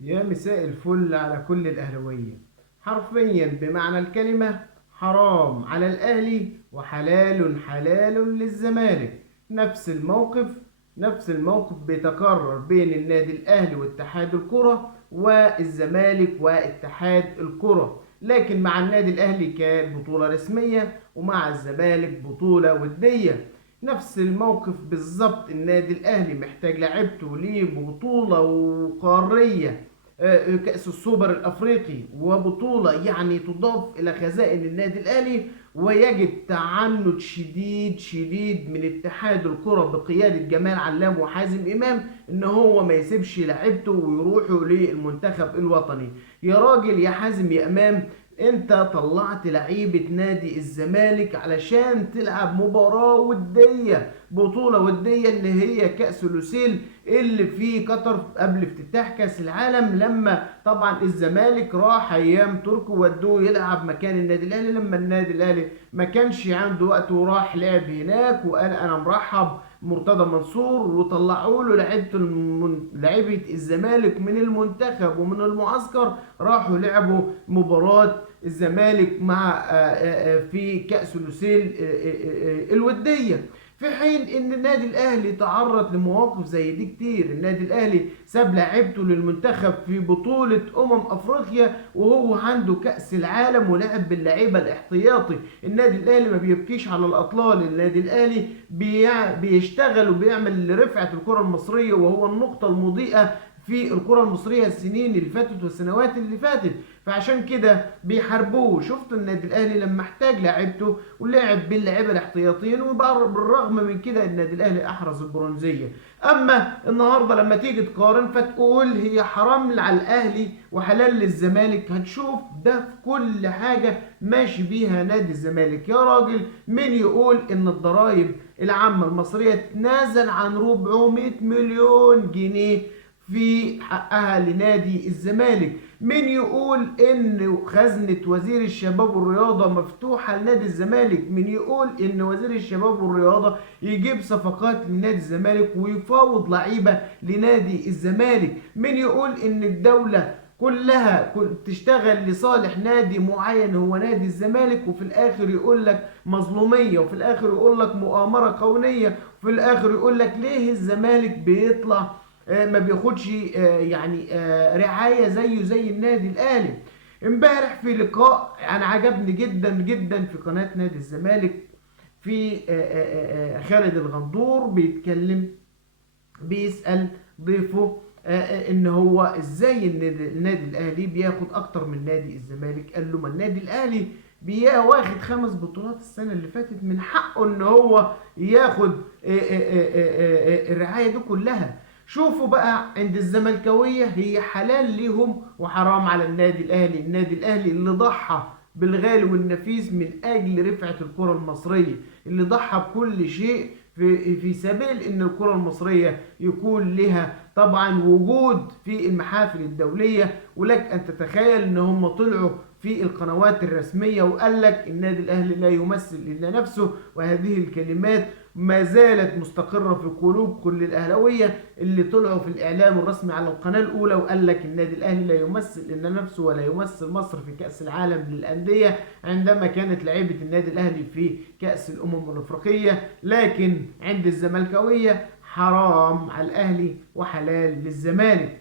يا مساء الفل على كل الأهلاوية. حرفيا بمعنى الكلمة، حرام على الأهلي وحلال حلال للزمالك. نفس الموقف نفس الموقف بيتكرر بين النادي الأهلي واتحاد الكرة والزمالك واتحاد الكرة، لكن مع النادي الأهلي كانت بطولة رسمية ومع الزمالك بطولة ودية. نفس الموقف بالظبط، النادي الأهلي محتاج لعبته لبطولة وقارية، كأس السوبر الأفريقي، وبطولة يعني تضاف إلى خزائن النادي الأهلي. ويجد تعنت شديد شديد من اتحاد الكرة بقيادة جمال علام وحازم إمام إن هو ما يسيبش لعيبته ويروحوا للمنتخب الوطني. يا راجل يا حازم يا إمام، انت طلعت لعيبة نادي الزمالك علشان تلعب مباراة ودية، بطولة ودية اللي هي كأس لوسيل اللي في قطر قبل افتتاح كأس العالم، لما طبعا الزمالك راح ايام تركي ودوه يلعب مكان النادي الاهلي لما النادي الاهلي ما كانش عنده وقت، وراح لعب هناك وقال انا مرحب مرتضى منصور، وطلعوا له لعيبه الزمالك من المنتخب ومن المعسكر، راحوا لعبوا مباراة الزمالك مع في كأس لوسيل الودية. في حين ان النادي الاهلي تعرض لمواقف زي دي كتير. النادي الاهلي ساب لعيبته للمنتخب في بطولة افريقيا وهو عنده كأس العالم ولعب باللعيبة الاحتياطي. النادي الاهلي ما بيبكيش على الاطلال، النادي الاهلي بيشتغل وبيعمل لرفعة الكرة المصرية، وهو النقطة المضيئة في الكرة المصرية السنين اللي فاتت والسنوات اللي فاتت. فعشان كده بيحاربوه. شفت النادي الاهلي لما احتاج لعبته ولعب باللعيبه الاحتياطيين، وبالرغم من كده النادي الاهلي احرز البرونزيه. اما النهارده لما تيجي تقارن فتقول هي حرام على الاهلي وحلال للزمالك، هتشوف ده في كل حاجه ماشي بيها نادي الزمالك. يا راجل، مين يقول ان الضرائب العامه المصريه تنازل عن 400 مليون جنيه في حقها لنادي الزمالك؟ مين يقول ان خزنة وزير الشباب والرياضة مفتوحة لنادي الزمالك؟ مين يقول ان وزير الشباب والرياضة يجيب صفقات لنادي الزمالك ويفاوض لعيبة لنادي الزمالك؟ مين يقول ان الدولة كلها تشتغل لصالح نادي معين هو نادي الزمالك، وفي الاخر يقول لك مظلومية، وفي الاخر يقول لك مؤامرة كونية، وفي الاخر يقول لك ليه الزمالك بيطلع ما بياخدش يعني رعاية زي النادي الاهلي. امبارح في لقاء انا عجبني جدا جدا في قناة نادي الزمالك، في خالد الغندور بيتكلم، بيسأل ضيفه ان هو ازاي ان النادي الاهلي بياخد اكتر من نادي الزمالك. قال له ما النادي الاهلي واخد 5 بطولات السنة اللي فاتت، من حقه ان هو ياخد الرعاية دي كلها. شوفوا بقى عند الزملكاوية هي حلال ليهم وحرام على النادي الاهلي. النادي الاهلي اللي ضحى بالغالي والنفيس من اجل رفعة الكرة المصرية، اللي ضحى بكل شيء في سبيل ان الكرة المصرية يكون لها طبعا وجود في المحافل الدولية. ولك ان تتخيل ان هم طلعوا في القنوات الرسمية وقال لك النادي الاهلي لا يمثل الا نفسه، وهذه الكلمات ما زالت مستقرة في قلوب كل الأهلاوية اللي طلعوا في الإعلام الرسمي على القناة الأولى وقال لك النادي الأهلي لا يمثل إلا نفسه ولا يمثل مصر في كأس العالم للأندية، عندما كانت لعيبة النادي الأهلي في كأس الأمم الأفريقية. لكن عند الزملكاوية حرام على الأهلي وحلال للزمالك.